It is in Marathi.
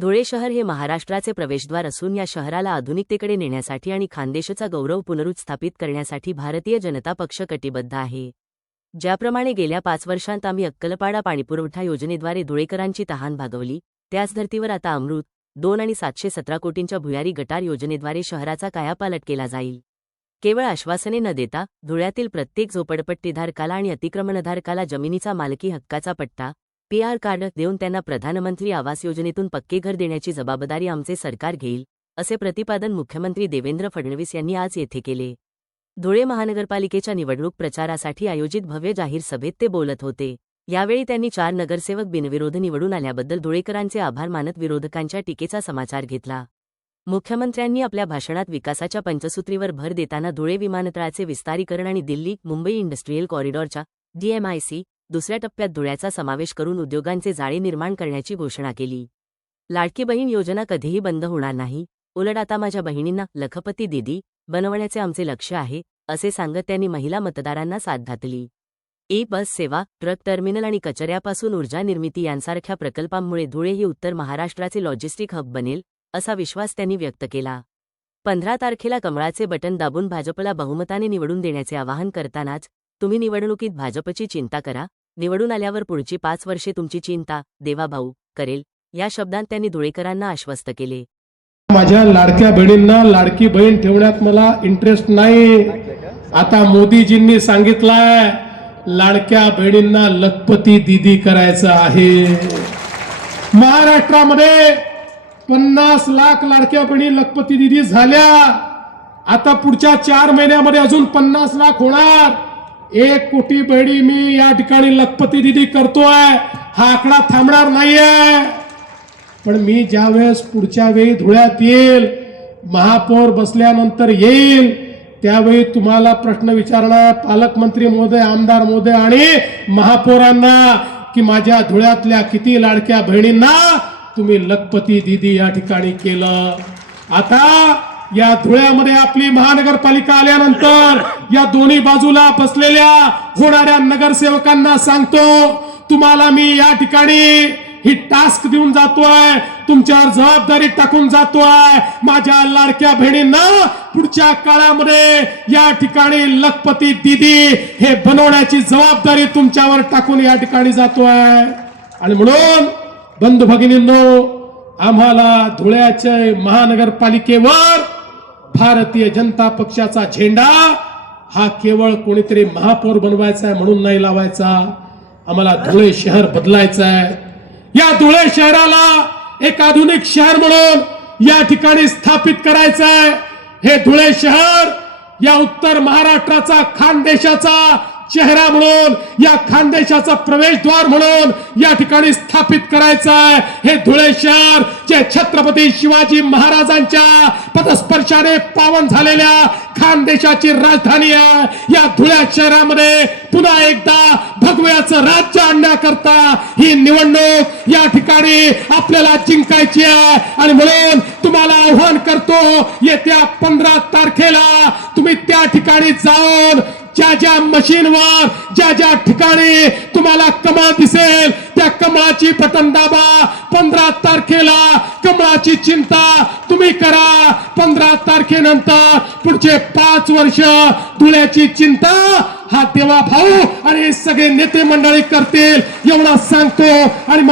धुळे शहर हे महाराष्ट्राचे प्रवेशद्वार असून या शहराला आधुनिकतेकडे नेण्यासाठी आणि खानदेशचा गौरव पुनरुत्स्थापित करण्यासाठी भारतीय जनता पक्ष कटिबद्ध आहे। ज्याप्रमाणे गेल्या 5 वर्षांत आम्ही अक्कलपाडा पाणीपुरवठा योजनेद्वारे धुळेकरांची तहान भागवली, त्याच धर्तीवर आता अमृत 2 आणि 717 कोटींच्या भुयारी गटार योजनेद्वारे शहराचा कायापालट केला जाईल। केवळ आश्वासने न देता धुळ्यातील प्रत्येक झोपडपट्टीधारकाला आणि अतिक्रमणधारकाला जमिनीचा मालकी हक्काचा पट्टा PR कार्ड देऊन त्यांना प्रधानमंत्री आवास योजनेतून पक्के घर देण्याची जबाबदारी आमचे सरकार घेईल, असे प्रतिपादन मुख्यमंत्री देवेंद्र फडणवीस यांनी आज येथे केले। धुळे महानगरपालिकेच्या निवडणूक प्रचारासाठी आयोजित भव्य जाहीर सभेत ते बोलत होते। यावेळी त्यांनी 4 नगरसेवक बिनविरोध निवडून आल्याबद्दल धुळेकरांचे आभार मानत विरोधकांच्या टीकेचा समाचार घेतला। मुख्यमंत्र्यांनी आपल्या भाषणात विकासाच्या पंचसूत्रीवर भर देताना धुळे विमानतळाचे विस्तारीकरण आणि दिल्ली मुंबई इंडस्ट्रियल कॉरिडॉरच्या DMIC दुसऱ्या टप्प्यात धुळ्याचा समावेश करून उद्योगांचे जाळे निर्माण करण्याची घोषणा केली। लाडकी बहीण योजना कधीही बंद होणार नाही, उलट आता माझ्या बहिणींना लखपती दीदी बनवण्याचे आमचे लक्ष्य आहे, असे सांगत त्यांनी महिला मतदारांना साथ घातली। बस सेवा, ट्रक टर्मिनल आणि कचऱ्यापासून ऊर्जा निर्मिती यांसारख्या प्रकल्पांमुळे धुळे ही उत्तर महाराष्ट्राचे लॉजिस्टिक हब बनेल, असा विश्वास त्यांनी व्यक्त केला। 15 तारखेला कमळाचे बटन दाबून भाजपला बहुमताने निवडून देण्याचे आवाहन करतानाच, तुम्ही निवडणुकीत भाजपची चिंता करा, निवडून आल्यावर पुढची 5 वर्षे तुमची चिंता देवाभाऊ करेल, या शब्दांत त्यांनी धुळेकरांना आश्वस्त केले। माझ्या लाडक्या बहिणींना लाडकी बहीण ठेवण्यात मला इंटरेस्ट नाही। आता मोदीजींनी सांगितलंय लाडक्या बहिणींना लखपती दीदी करायचं आहे। महाराष्ट्रामध्ये 50 लाख लाडक्या बहिणी लखपती दीदी झाल्या। आता पुढच्या 4 महिन्यामध्ये अजून 50 लाख होणार। 1 कोटी बहिणी मी या ठिकाणी लखपती दीदी करतोय, हा आकडा थांबणार नाहीये। पण मी ज्यावेळेस पुढच्या वेळी धुळ्यात येईल, महापौर बसल्यानंतर येईल, त्यावेळी तुम्हाला प्रश्न विचारणार पालकमंत्री महोदय, आमदार महोदय आणि महापौरांना की माझ्या धुळ्यातल्या किती लाडक्या बहिणींना तुम्ही लखपती दीदी या ठिकाणी केलं। आता या धुळ्यामध्ये आपली महानगरपालिका आल्यानंतर या दोन्ही बाजूला बसलेल्या होणाऱ्या नगरसेवकांना सांगतो, तुम्हाला मी या ठिकाणी ही टास्क देऊन जातोय, तुमच्यावर जबाबदारी टाकून जातोय। माझ्या लाडक्या बहिणींना पुढच्या काळामध्ये या ठिकाणी लखपती दीदी हे बनवण्याची जबाबदारी तुमच्यावर टाकून या ठिकाणी जातोय। आणि म्हणून बंधू भगिनींनो, आम्हाला धुळ्याच्या महानगरपालिकेवर भारतीय जनता पक्षाचा झेंडा हा केवळ कोणीतरी महापौर बनवायचा आहे म्हणून नाही लावायचा, आम्हाला धुळे शहर बदलायचं आहे। या धुळे शहराला एक आधुनिक शहर म्हणून या ठिकाणी स्थापित करायचं आहे। हे धुळे शहर या उत्तर महाराष्ट्राचा खानदेशाचा चेहरा म्हणून, या खानदेशाचा प्रवेशद्वार म्हणून या ठिकाणी स्थापित करायचं आहे। हे धुळे शहर जे छत्रपती शिवाजी महाराजांच्या पदस्पर्शाने पावन झालेल्या खानदेशाची राजधानी आहे। या धुळे शहरामध्ये पुन्हा एकदा भगव्याचं राज्य आणण्याकरता ही निवडणूक या ठिकाणी आपल्याला जिंकायची आहे। आणि म्हणून तुम्हाला आव्हान करतो, येत्या 15 तारखेला तुम्ही त्या ठिकाणी जाऊन ज्या मशीनवर ज्या ठिकाणी तुम्हाला कमळ दिसेल त्या कमळाची बटन दाबा। 15 तारखेला कमळाची चिंता तुम्ही करा। 15 तारखेनंतर पुढचे 5 वर्ष धुळ्याची चिंता हा देवा भाऊ आणि सगळे नेते मंडळी करतील, एवढा सांगतो। आणि